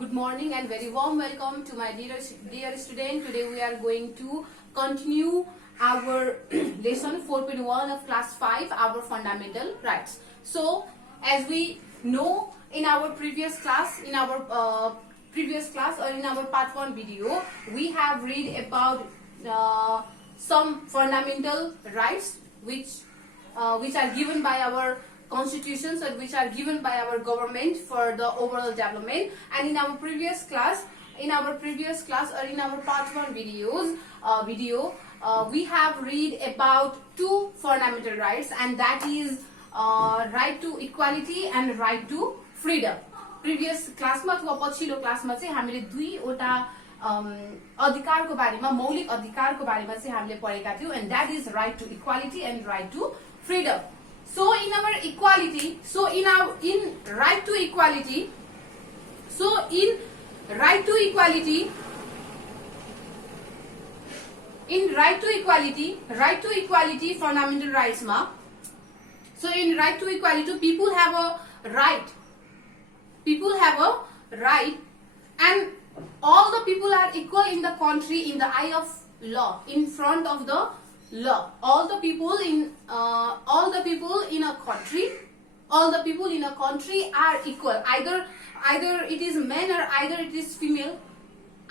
Good morning and very warm welcome to my dear student. Today we are going to continue our lesson 4.1 of class 5, our fundamental rights. So as we know in our previous class, or in our part 1 video, we have read about some fundamental rights which are given by our constitutions and which are given by our government for the overall development. And in our previous class or in our part 1 video, we have read about two fundamental rights, and that is right to equality and right to freedom. Previous class ma अथवा पछिल्लो क्लासमा चाहिँ हामीले दुईवटा अधिकारको बारेमा, मौलिक अधिकारको बारेमा चाहिँ हामीले पढेका थियौं, and that is right to equality and right to freedom. So in right to equality fundamental rights ma, so in right to equality people have a right, and all the people are equal in the country in the eye of law, in front of the law. All the people in a country are equal. Either it is men or either it is female,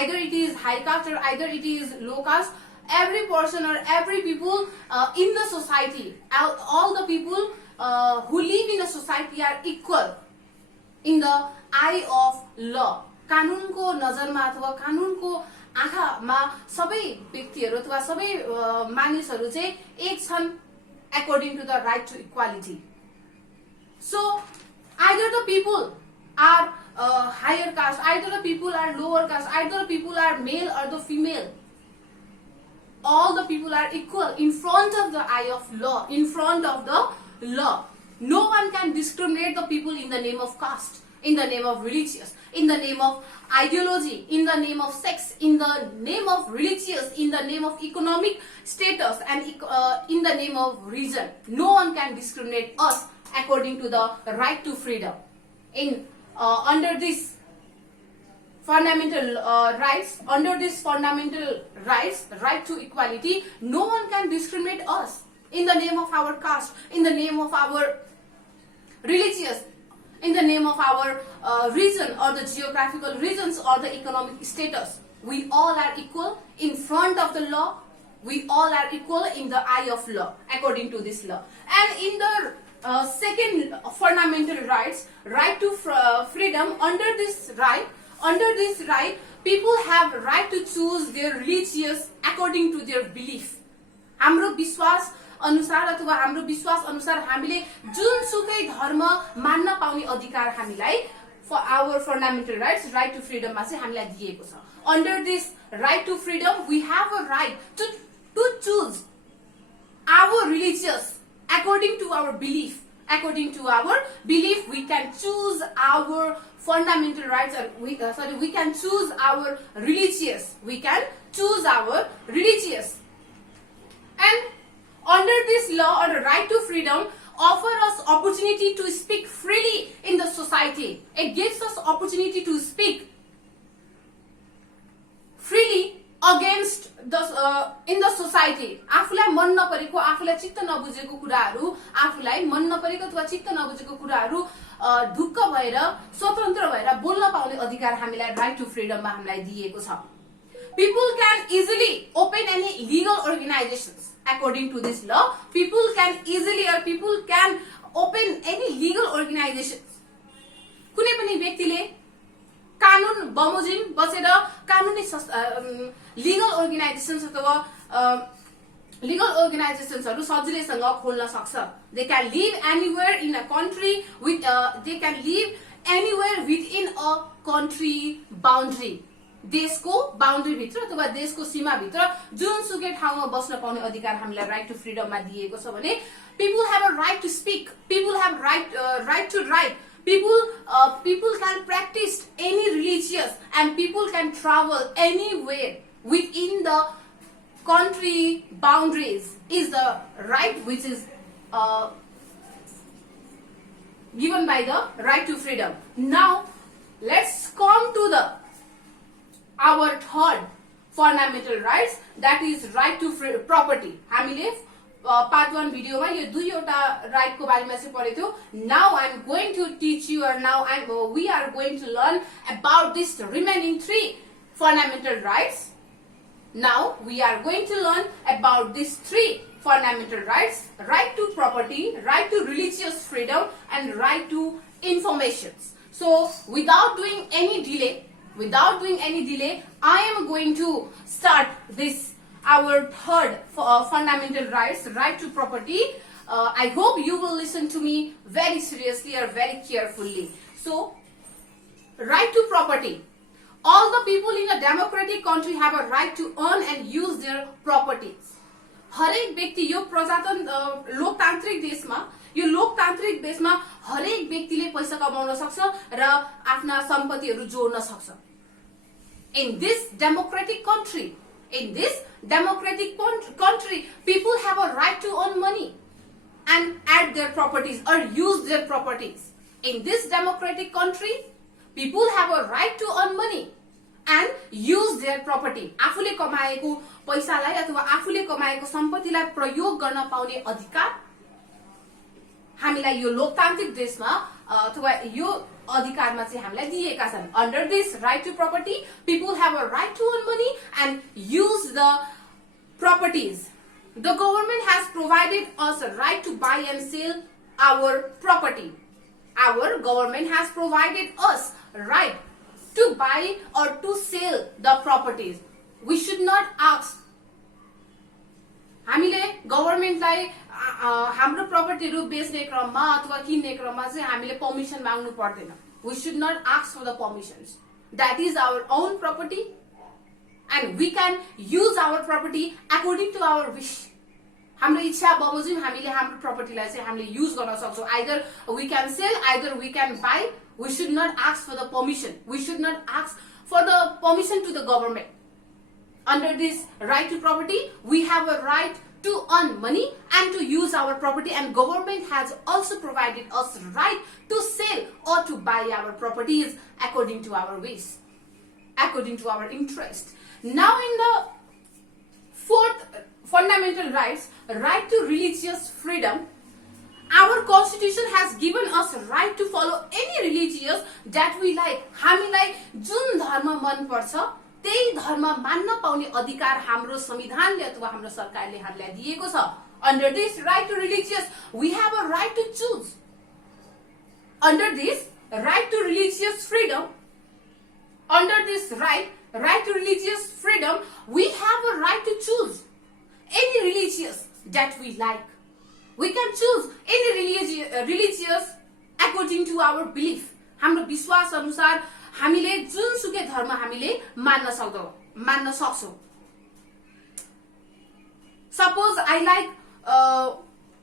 either it is high caste or either it is low caste. Every person or every people in the society, all the people who live in a society are equal in the eye of law. कानुनको नजरमा अथवा कानुनको आँखामा सबै व्यक्तिहरू अथवा सबै मानिसहरू चाहिँ एक छन् according to the right to equality. So either the people are higher caste, either the people are lower caste, either the people are male or the female, all the people are equal in front of the eye of law, in front of the law. No one can discriminate the people in the name of caste, in the name of religious, in the name of ideology, in the name of sex, in the name of religious, in the name of economic status, and in the name of reason. No one can discriminate us according to the right to freedom. Under this fundamental rights, right to equality, no one can discriminate us in the name of our caste, in the name of our religious, in the name of our region or the geographical regions or the economic status. We all are equal in front of the law. We all are equal in the eye of law according to this law. And in the second fundamental rights, right to freedom, under this right, people have right to choose their religious according to their belief. हाम्रो विश्वास अनुसार अथवा हाम्रो विश्वास अनुसार हामीले जुनसुकै धर्म मान्न पाउने अधिकार हामीलाई for our fundamental rights, right to freedom मा चाहिँ हामीलाई दिएको छ. Under this right to freedom, we have a right to choose our religious according to our belief. According to our belief, we can choose our fundamental rights, or we can choose our religious. We can choose our religious. And under this law or right to freedom offer us opportunity to speak freely in the society. It gives us opportunity to speak freely against in the society. आफूलाई मन नपरेको, आफूलाई चित्त नबुझेको कुराहरू, आफूलाई मन नपरेको अथवा चित्त नबुझेको कुराहरू ढुक्क भएर स्वतन्त्र भएर बोल्न पाउने अधिकार हामीलाई right to freedom मा हामीलाई दिएको छ. People can easily open any legal organizations. According to this law, people can open any legal organizations. कुनै पनि व्यक्तिले कानुन बमोजिम बसेर कानुनी legal organizations अथवा legal organizationsहरू सजिलैसँग खोल्न सक्छ. They can live anywhere in a country with they can live anywhere within a country boundary. देशको बाउन्ड्री भित्र अथवा देशको सीमा भित्र जुनसुकै ठाउँमा बस्न पाउने अधिकार हामीलाई राइट टु फ्रीडममा दिएको छ भने people have a right to speak, people have right to write, people can practice any religious, and people can travel anywhere within the country boundaries is the right which is given by the right to freedom. Now let's come to the third fundamental rights, that is right to property. हामीले part 1 भिडियोमा यो दुईवटा right को बारेमा चाहिँ पढेको थियो. Now I am going to teach you, or now we are going to learn about this remaining 3 fundamental rights. Now we are going to learn about these 3 fundamental rights: right to property, right to religious freedom, and right to information. So without doing any delay, I am going to start this our third fundamental rights, right to property. I hope you will listen to me very seriously or very carefully. So, right to property. All the people in a democratic country have a right to earn and use their properties. हरेक व्यक्ति यो प्रजातन्त्र लोकतान्त्रिक देशमा हरेक व्यक्तिले पैसा कमाउन सक्छ र आफ्ना सम्पत्तिहरू जोड्न सक्छ. In this democratic country, people have a right to earn money and add their properties or use their properties. In this democratic country, people have a right to earn money and use their property. आफूले कमाएको पैसालाई अथवा आफूले कमाएको सम्पत्तिलाई प्रयोग गर्न पाउने अधिकार हामीलाई यो लोकतान्त्रिक देशमा अथवा यो अधिकारमा चाहिँ हामीलाई दिएका छन्. Under this right to property, people have a right to earn money and use the properties. The government has provided us a right to buy and sell our property. Our government has provided us right to buy or to sell the properties. We should not ask. हामीले गभर्नमेन्टलाई हाम्रो प्रपर्टीहरु बेच्ने क्रममा अथवा किन्ने क्रममा चाहिँ हामीले permission माग्नु पर्दैन. We should not ask for the permissions. That is our own property and we can use our property according to our wish. हाम्रो इच्छा बमोजिम हामीले हाम्रो प्रपर्टीलाई चाहिँ हामीले युज गर्न सक्छौं. Either we can sell, either we can buy. We should not ask for the permission. We should not ask for the permission to the government. Under this right to property, we have a right to earn money and to use our property, and government has also provided us right to sell or to buy our properties according to our wish, according to our interest. Now in the fourth fundamental rights, right to religious freedom, our constitution has given us right to follow any religious that we like. हामीलाई जुन धर्म मन पर्छ त्यही धर्म मान्न पाउने अधिकार हाम्रो संविधानले अथवा हाम्रो सरकारले हामीलाई दिएको छ. Under this right to religious, we have a right to choose. Under this right to religious freedom, to religious freedom, we have a right to choose any religious that we like. We can choose any religious according to our belief. हाम्रो विश्वास अनुसार हामीले जुनसुकै धर्म हामीले मान्न सक्छौं. Suppose I like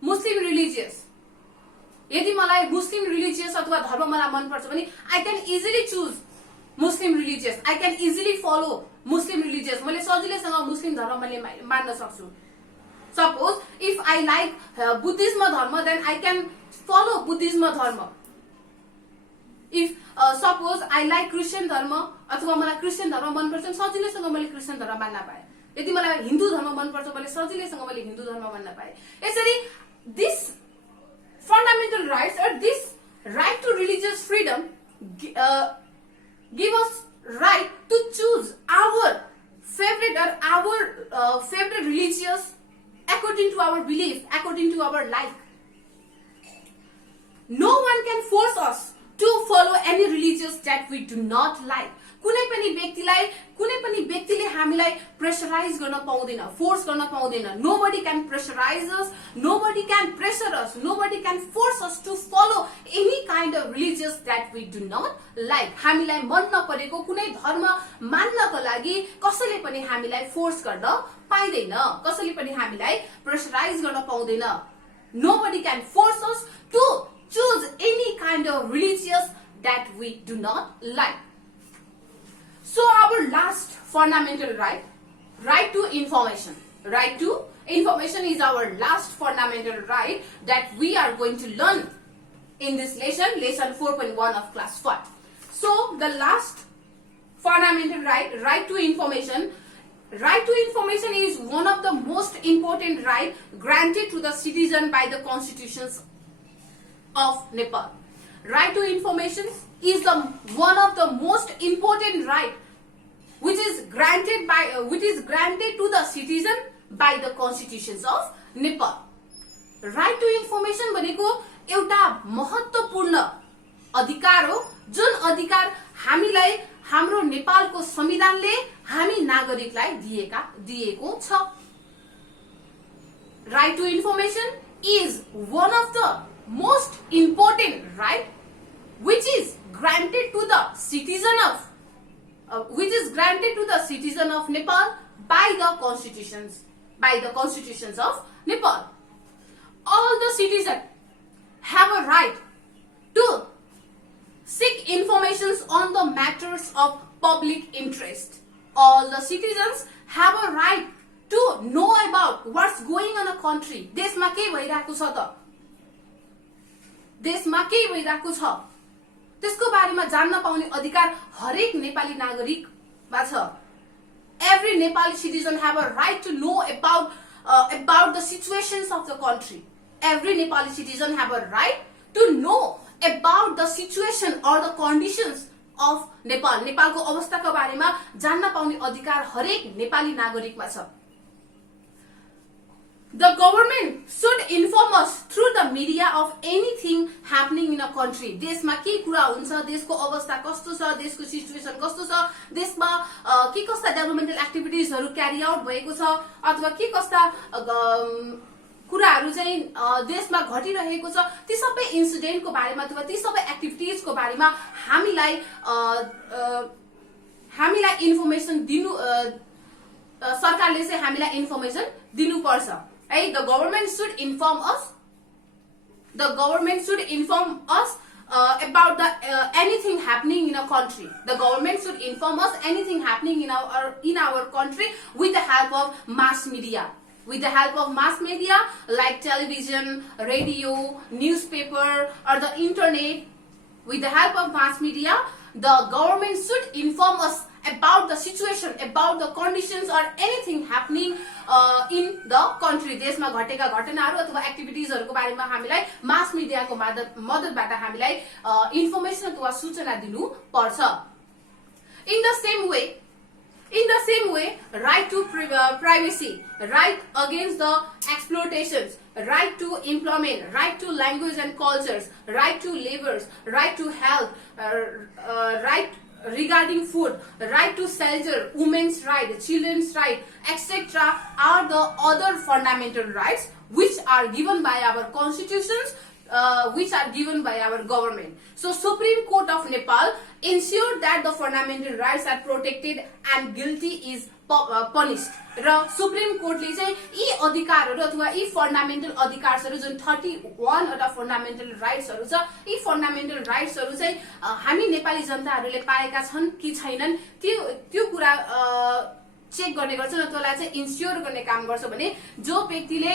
Muslim religious. यदि मलाई मुस्लिम रिलिजियस अथवा धर्म मलाई मन पर्छ भने I can easily choose Muslim religious. I can easily follow Muslim religious. मैले सजिलैसँग मुस्लिम धर्म मैले मान्न सक्छु. Suppose if I like Buddhism dharma, then I can follow Buddhism dharma. If suppose I like Christian dharma अथवा मलाई क्रिश्चियन धर्म मन पर्छ सजिलैसँग मैले क्रिश्चियन धर्म मान्न पाए. यदि मलाई हिन्दू धर्म मन पर्छ भने सजिलैसँग मैले हिन्दू धर्म मान्न पाए. यसरी this fundamental rights or this right to religious freedom give us right to choose our favorite or our favorite religious according to our belief, according to our like. No one can force us to follow any religious that we do not like. कुनै पनि व्यक्तिले हामीलाई pressurise गर्न पाउँदैन, force गर्न पाउँदैन. Nobody can pressurize us, nobody can pressure us, nobody can force us to follow any kind of religious that we do not like. हामीलाई मन नपरेको कुनै धर्म मान्नको लागि कसैले पनि हामीलाई फोर्स गर्न पाइदैन, कसैले पनि हामीलाई प्रेसराइज गर्न पाउँदैन. Nobody can force us to choose any kind of religious that we do not like. So our last fundamental right, right to information. Right to information is our last fundamental right that we are going to learn in this lesson 4.1 of class 5. So the last fundamental right to information. Right to information is one of the most important right granted to the citizen by the constitutions of Nepal. Right to information is one of the most important right which is granted to the citizen by the constitutions of Nepal. Right to information भनेको एउटा महत्त्वपूर्ण अधिकार हो जुन अधिकार हामीलाई हाम्रो नेपालको संविधानले हामी नागरिकलाई दिएको छ. Right to information is one of the most important right which is granted to the citizen of Nepal by the constitutions of Nepal. All the citizens have a right to seek information on the matters of public interest. All the citizens have a right to know about what's going on in a country. देशमा के भइरहेको छ त? देशमा के भइरहेको छ? त्यसको बारेमा जान्न पाउने अधिकार हरेक नेपाली नागरिकमा छ. Every Nepali citizen have a right to know about the situations of the country. Every Nepali citizen have a right to know about the situation or the conditions of Nepal. नेपालको अवस्थाको बारेमा जान्न पाउने अधिकार हरेक नेपाली नागरिकमा छ. The government should inform us through the media of anything happening in a country. देशमा के कुरा हुन्छ, देशको अवस्था कस्तो छ, देशको सिचुएसन कस्तो छ, देशमा के कस्ता डेभलपमेन्टल एक्टिभिटिजहरु क्यारी आउट भएको छ अथवा के कस्ता कुराहरु चाहिँ देशमा घटिरहेको छ, ती सबै इन्सिडेन्टको बारेमा अथवा ती सबै एक्टिभिटिजको बारेमा हामीलाई इन्फर्मेसन दिनु सरकारले चाहिँ हामीलाई इन्फर्मेसन दिनु पर्छ. The government should inform us. The government should inform us about anything happening in a country. The government should inform us anything happening in our country with the help of mass media. With the help of mass media like television, radio, newspaper, or the internet. With the help of mass media, the government should inform us about the situation, about the conditions or anything happening in the country. देशमा घटेका घटनाहरू अथवा एक्टिभिटिजहरुको बारेमा हामीलाई मास मिडियाको मद्दतबाट हामीलाई information अथवा सूचना दिनु पर्छ. In the same way, right to privacy, right against the exploitations, right to employment, right to language and cultures, right to labors, right to health, right regarding food, right to shelter, women's right, children's right, etc. are the other fundamental rights which are given by our constitutions, which are given by our government. So Supreme Court of Nepal ensured that the fundamental rights are protected and guilty is punished. र supreme कोर्टले चाहिँ यी अधिकारहरु अथवा यी fundamental अधिकारहरु जुन 31 वटा fundamental राइट्सहरु छ, यी fundamental राइट्सहरु चाहिँ हामी नेपाली जनताहरुले पाएका छन् कि छैनन् त्यो कुरा चेक गर्ने गर्छ र त्यसलाई चाहिँ इन्स्योर गर्ने काम गर्छ भने जो व्यक्तिले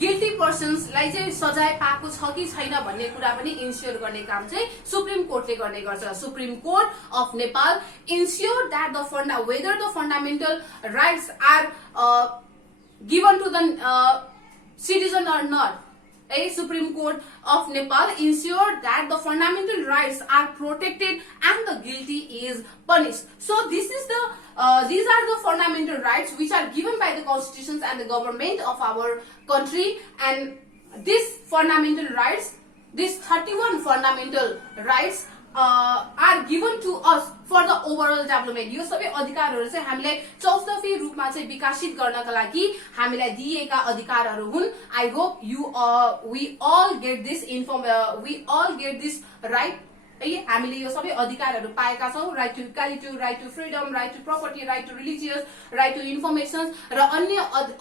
गिल्टी पर्सन्सलाई चाहिँ सजाय पाएको छ कि छैन भन्ने कुरा पनि इन्स्योर गर्ने काम चाहिँ सुप्रीम कोर्टले गर्ने गर्छ. Supreme court of Nepal ensure that the whether the fundamental rights are given to the citizen or not. A Supreme Court of Nepal ensured that the fundamental rights are protected and the guilty is punished. So these are the fundamental rights which are given by the constitutions and the government of our country, and these fundamental rights, these 31 fundamental rights are given to us for the overall development. यो सबै अधिकारहरु चाहिँ हामीले चौतर्फी रूपमा चाहिँ विकसित गर्नका लागि हामीलाई दिएका अधिकारहरु हुन्. I hope we all get this right. है हामीले यो सबै अधिकारहरु पाएका छौं. Right to equality, right to freedom, right to property, right to religious, right to information र अन्य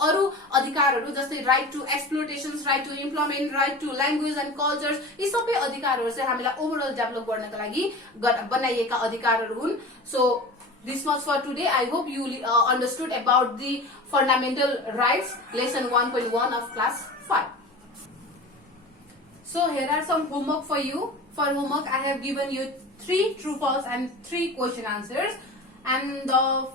अरु अधिकारहरु जस्तै right to exploitations, right to employment, right to language and cultures. यी सबै अधिकारहरु चाहिँ हामीलाई ओभरअल डेभलप गर्नका लागि बनाइएका अधिकारहरु हुन्. So this was for today. I hope you understood about the fundamental rights, lesson 1.1 of class 5. So here are some homework for you. For homework, I have given you 3 true false and 3 question answers. And the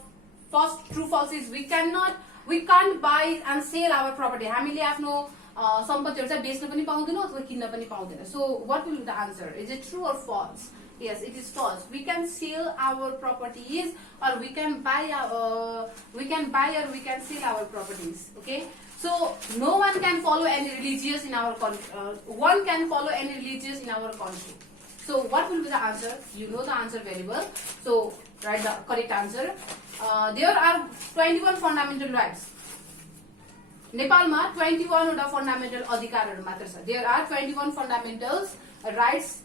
first true false is we can't buy and sell our property. हामीले आफ्नो सम्पत्तिहरु चाहिँ बेच्न पनि पाउँदैनौं अथवा किन्न पनि पाउँदैनौं. So what will be the answer? Is it true or false? Yes, it is false. We can sell our properties, or we can buy or we can sell our properties. Okay. So no one can follow any religious in our country. One can follow any religious in our country. So what will be the answer? You know the answer very well. So write the correct answer. There are 21 fundamental rights. नेपालमा 21 वटा fundamental अधिकारहरु मात्र छ. There are 21 fundamental rights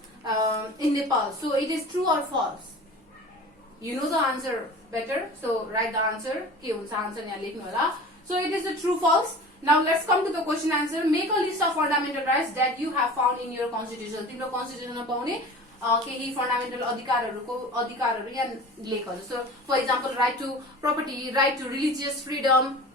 in Nepal. So it is true or false? You know the answer better. So write the answer. के हुन्छ answer यहाँ लेख्नु होला. So it is a true false. Now let's come to the question answer. Make a list of fundamental rights that you have found in your constitution. तिम्रो constitution मा पाउने केही fundamental अधिकारहरु यहाँ लेख होला. So for example, right to property, right to religious freedom,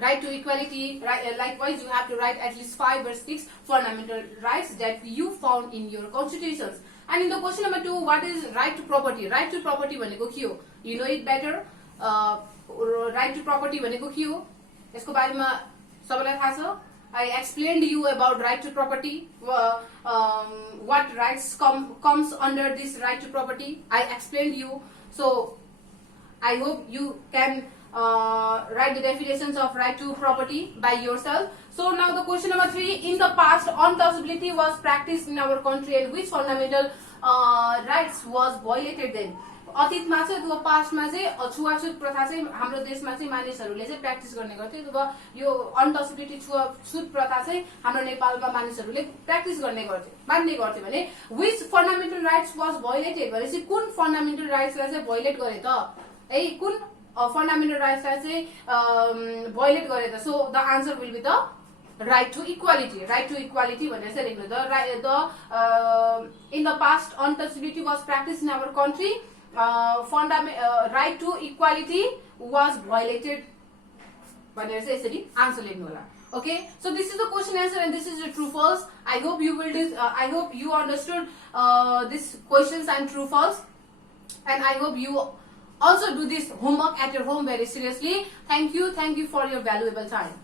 right to equality. Likewise, you have to write at least 5 or 6 fundamental rights that you found in your constitutions. And in the question number 2, what is right to property? Right to property भनेको के हो? You know it better. Right to property भनेको के हो? यसको बारेमा सबैलाई थाहा छ. I explained you about right to property. What rights comes under this right to property? I explained you. So I hope you can write the definitions of right to property by yourself. So now the question number 3. In the past, untouchability was practiced in our country, and which fundamental rights was violated then? अतीतमा चाहिँ त्यो पास्टमा चाहिँ छुवाछुत प्रथा चाहिँ हाम्रो देशमा चाहिँ मानिसहरूले चाहिँ प्र्याक्टिस गर्ने गर्थे. अब यो अनटचबिलिटी छुवाछुत प्रथा चाहिँ हाम्रो नेपालमा मानिसहरूले प्र्याक्टिस गर्ने गर्थे, मान्ने गर्थे भने which fundamental rights was violated भनेपछि कुन फन्डामेन्टल राइट्सलाई चाहिँ भोइलेट गरे त है, कुन फन्डामेन्टल राइट्सलाई चाहिँ भोइलेट गरे त. So the answer will be the right to equality. Right to equality भनेर चाहिँ लेख्नु. In the past, untouchability was practiced in our country. Right to equality was violated भनेर चाहिँ यसरी आन्सर लेख्नु होला. Okay, so this is the question answer and this is the true false. I hope you understood these questions and true false, and I hope you also do this homework at your home very seriously. Thank you for your valuable time.